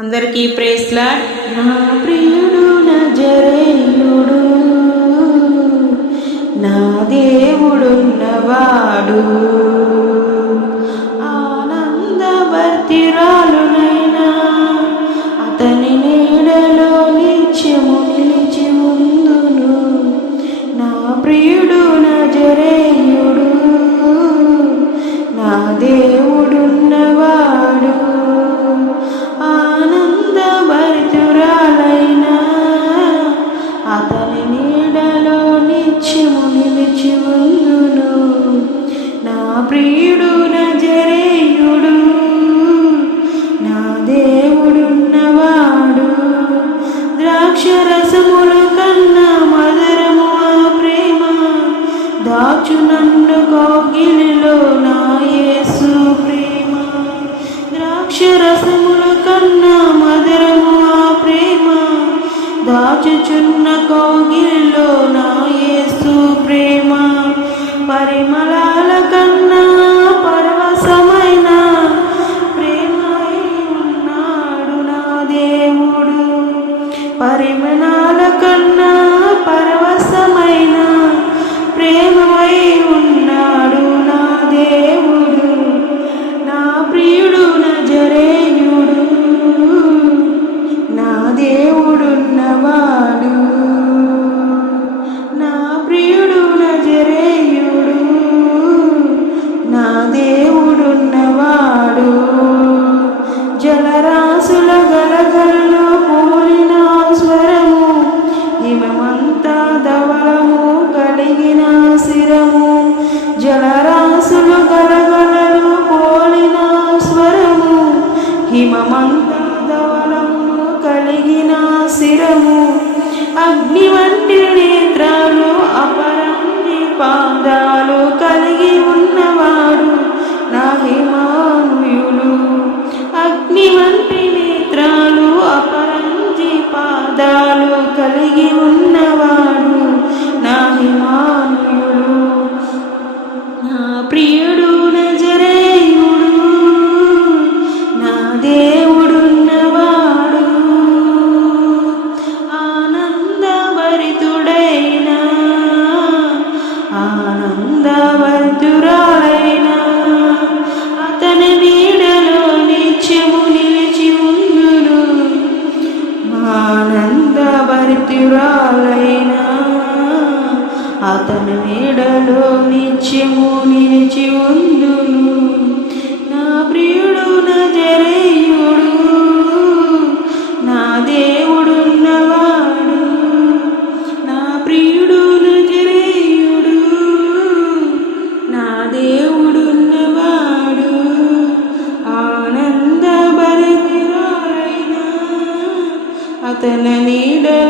అందరికీ praise lord. నా ప్రియుడు నజరేయుడు, నా దేవుడున్నవాడు, ఆనందభర్తిరాలునైనా అతని నీడలో నిత్యము నిలిచి ఉందును. నా ప్రియుడు నజరేయుడు, నా దేవుడున్నవాడు, ఆనందభరితురాలైనా అతని నీడలో నిత్యము నిలిచి ఉందును. నా ప్రియుడు నజరేయుడు, నా దేవుడున్నవాడు, ద్రాక్షరసముల కన్నా మధురము ఆ ప్రేమ, దాచు నన్ను కౌగిలిలో నా యేసు ప్రేమ. ద్రాక్షరసముల కన్నా మధురము ఆ ప్రేమ, దాచుచున్న కౌగిలిలో నా యేసు ప్రేమ. పరిమళాల కన్నా పరవశమైన ప్రేమై ఉన్నాడు నా దేవుడు. పరిమళాల కన్నా పరవశమైన ప్రేమై ఉన్నాడు నా దేవుడు. నా ప్రియుడు నజరేయుడు, నా దేవుడున్నవాడు, నా ప్రియుడు నజరేయుడు, నా దేవుడున్నవాడు. జలరాశుల గలగల్లో పోలిన స్వరము, హిమమంతా ధవలము కలిగిన శిరము. జలరాశులు గలగలలో పోలిన స్వరము, హిమమంతా ధవలము కలిగిన శిరము. అగ్ని వంటి నేత్రాలు, అపరంజి పాదాలు కలిగి ఉన్నవాడు నా హిమానుయులు. అగ్ని వంటి నేత్రాలు, అపరంజి పాదాలు కలిగి ఉన్నవాడు నా హిమానుయులు. నా ప్రియుడు నజరేయుడు, నా దేవుడున్నవాడు, ఆనందభరితుడైన ఆనందభరితురాలైన అతని నీడలో నిత్యము నిలిచి ఉందును. ఆనందభరితురాలైన అతని నీడలో నిత్యము నిలిచి ఉందును. నా ప్రియుడు నజరేయుడు, నా దేవుడున్నవాడు, నా ప్రియుడు నజరేయుడు, నా దేవుడున్నవాడు, ఆనందభరితురాలైన అతని నీడలో